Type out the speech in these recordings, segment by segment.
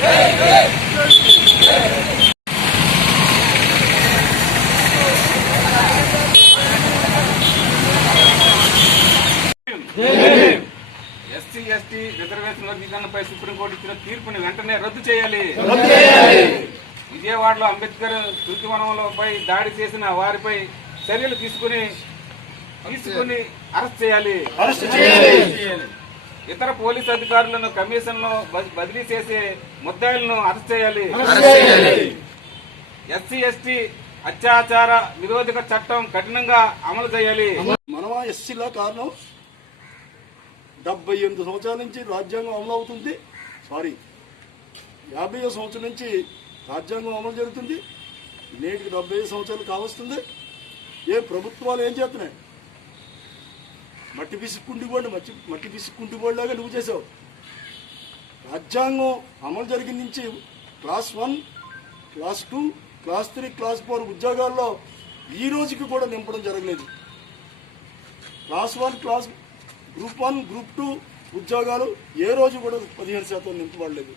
SC ST reservation వర్గీకరణపై supreme court ఇచ్చిన తీర్పుని వెంటనే రద్దు చేయాలి. విజయవాడలో అంబేద్కర్ స్మృతివనంపై దాడి చేసిన వారిపై చర్యలు తీసుకుని అరెస్ట్ చేయాలి. ఇతర పోలీసు అధికారులను కమిషన్లో బదిలీ చేసే ముద్దాయిలను అరెస్ట్ చేయాలి. ఎస్సీ ఎస్టీ అత్యాచార నిరోధక చట్టం కఠినంగా అమలు చేయాలి. మనమా ఎస్సీలా కారణం 78 సంవత్సరాల నుంచి రాజ్యాంగం అమలు అవుతుంది. 50వ సంవత్సరం నుంచి రాజ్యాంగం అమలు జరుగుతుంది. నేటికి 75 సంవత్సరాలు కావస్తుంది. ఏ ప్రభుత్వాలు ఏం చేస్తున్నాయి? మట్టి పిసుక్కుండిపోలాగా నువ్వు చేసావు. రాజ్యాంగం అమలు జరిగిన నుంచి క్లాస్ 1, క్లాస్ 2, క్లాస్ 3, క్లాస్ 4 ఉద్యోగాల్లో ఈ రోజుకి కూడా నింపడం జరగలేదు. క్లాస్ 1, గ్రూప్ 1, గ్రూప్ 2 ఉద్యోగాలు ఏ రోజు కూడా 15% నింపబడలేదు.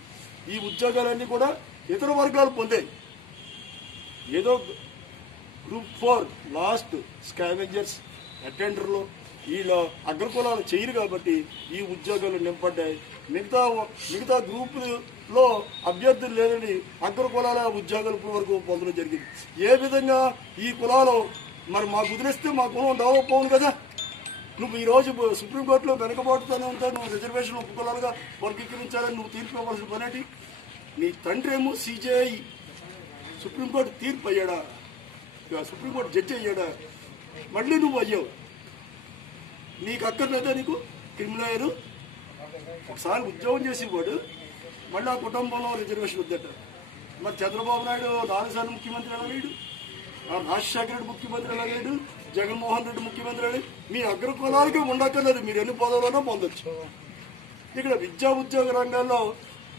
ఈ ఉద్యోగాలన్నీ కూడా ఇతర వర్గాలు పొందాయి. ఏదో గ్రూప్ 4 లాస్ట్ స్కావెంజర్స్, అటెండర్లు వీళ్ళ అగ్రకులాలు చేయరు కాబట్టి ఈ ఉద్యోగాలు నింపడ్డాయి. మిగతా గ్రూపులో అభ్యర్థులు లేదని అగ్రకులాల ఉద్యోగాలు ఇప్పటి వరకు పొందడం జరిగింది. ఏ విధంగా ఈ కులాలు మరి మాకు కుదిరిస్తే మా కులం డెవలప్ అవును కదా. నువ్వు ఈరోజు సుప్రీంకోర్టులో వెనకబాటుతూనే ఉంటావు. నువ్వు రిజర్వేషన్ ఉపకులాలుగా వర్గీకరించాలని నువ్వు తీర్పు ఇవ్వాల్సిన పనేటి? నీ తండ్రి ఏమో సిజేఐ సుప్రీంకోర్టు తీర్పు అయ్యాడా, సుప్రీంకోర్టు జడ్జి అయ్యాడా, మళ్ళీ నువ్వు అయ్యావు. నీకు అక్కర్లేదా? నీకు క్రిమినల్ అయ్యారు. ఒకసారి ఉద్యోగం చేసేవాడు మళ్ళీ ఆ కుటుంబంలో రిజర్వేషన్ వద్దట. మరి చంద్రబాబు నాయుడు 4 సార్లు ముఖ్యమంత్రి ఎలాగేడు, రాజశేఖర రెడ్డి ముఖ్యమంత్రి ఎలాగేడు, జగన్మోహన్ రెడ్డి ముఖ్యమంత్రి అని మీ అగ్రకులాలకే ఉండక్కర్లేదు. మీరు ఎన్ని పదవులైనా పొందొచ్చు. ఇక్కడ విద్యా ఉద్యోగ రంగాల్లో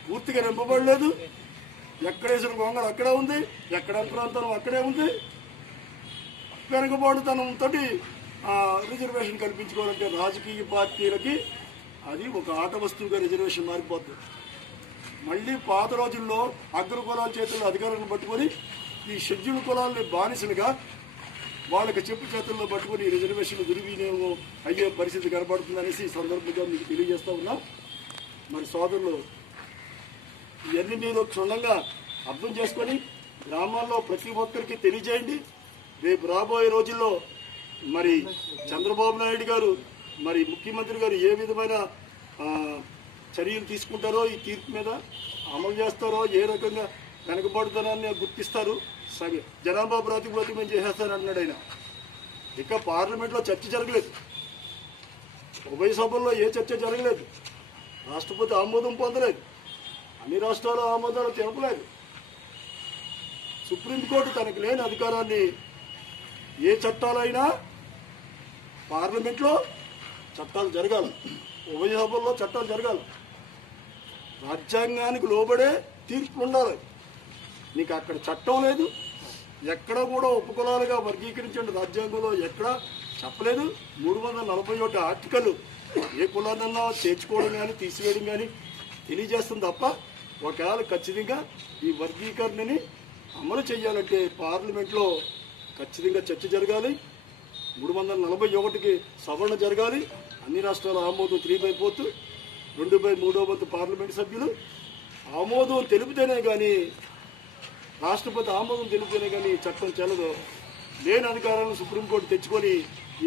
పూర్తిగా నింపబడలేదు. ఎక్కడేసిన గొంగళ అక్కడే ఉంది, ఎక్కడ ప్రాంతం అక్కడే ఉంది. వెనుకబాటుతనంతో రిజర్వేషన్ కల్పించుకోవాలంటే రాజకీయ పార్టీలకి అది ఒక ఆట వస్తువుగా రిజర్వేషన్ మారిపోతుంది. మళ్ళీ పాత రోజుల్లో అగ్రకులాల చేతుల్లో అధికారాన్ని పట్టుకొని ఈ షెడ్యూల్ కులాలని బానిసలుగా వాళ్ళకి చెప్పు చేతుల్లో పట్టుకొని రిజర్వేషన్ దుర్వినియోగం అయ్యే పరిస్థితి కనబడుతుందనేసి సందర్భంగా మీకు తెలియజేస్తూ ఉన్నాం. మరి సోదరులు, ఇవన్నీ మీరు క్షుణ్ణంగా అర్థం చేసుకొని గ్రామాల్లో ప్రతి ఒక్కరికి తెలియజేయండి. రేపు రాబోయే రోజుల్లో మరి చంద్రబాబు నాయుడు గారు మరి ముఖ్యమంత్రి గారు ఏ విధమైన చర్యలు తీసుకుంటారో, ఈ తీర్పు మీద అమలు చేస్తారో, ఏ రకంగా వెనకబడుతనాన్ని గుర్తిస్తారు, జనాభా ప్రాతిపదికన చేసేస్తారన్నాడు ఆయన. ఇక పార్లమెంట్లో చర్చ జరగలేదు, ఉభయ సభల్లో ఏ చర్చ జరగలేదు, రాష్ట్రపతి ఆమోదం పొందలేదు, అన్ని రాష్ట్రాల ఆమోదాలు తెలపలేదు. సుప్రీంకోర్టు తనకు లేని అధికారాన్ని ఏ చట్టాలైనా పార్లమెంట్లో చట్టాలు జరగాలి, ఉభయ సభల్లో చట్టాలు జరగాలి, రాజ్యాంగానికి లోబడే తీర్పులు ఉండాలి. నీకు అక్కడ చట్టం లేదు, ఎక్కడ కూడా ఉపకులాలుగా వర్గీకరించండి రాజ్యాంగంలో ఎక్కడ చెప్పలేదు. 341 ఆర్టికల్ ఏ కులాన్నన్నా చేర్చుకోవడం కానీ తీసివేయడం కానీ తెలియజేస్తుంది తప్ప ఒకవేళ ఖచ్చితంగా ఈ వర్గీకరణని అమలు చేయాలంటే పార్లమెంట్లో ఖచ్చితంగా చర్చ జరగాలి. 341కి సవరణ జరగాలి. అన్ని రాష్ట్రాల ఆమోదం 3/4, 2/3 పార్లమెంట్ సభ్యులు ఆమోదం తెలిపితేనే కానీ, రాష్ట్రపతి ఆమోదం తెలిపితేనే కానీ చట్టం చెల్లదు. లేని అధికారాలను సుప్రీంకోర్టు తెచ్చుకొని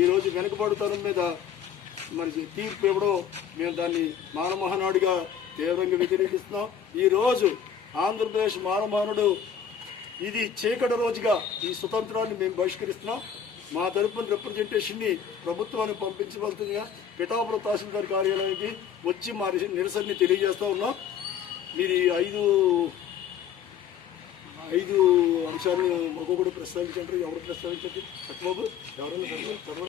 ఈరోజు వెనకబడుతనం మీద మరి తీర్పు ఇవ్వడం మేము దాన్ని మానమహానాడుగా తీవ్రంగా వ్యతిరేకిస్తున్నాం. ఈరోజు ఆంధ్రప్రదేశ్ మానమహానుడు ఇది చీకటి రోజుగా ఈ స్వతంత్రాన్ని మేము బహిష్కరిస్తున్నాం. మా తరపున రిప్రజెంటేషన్ని ప్రభుత్వానికి పంపించవలసిందిగా పిఠాపురం తహసీల్దార్ కార్యాలయానికి వచ్చి మా నిరసనని తెలియజేస్తూ ఉన్నాం. మీరు ఈ 5 అంశాలను ఒక్కొక్కటి ప్రస్తావించండి. ఎవరు ప్రస్తావించండి? సత్యబాబు ఎవరైనా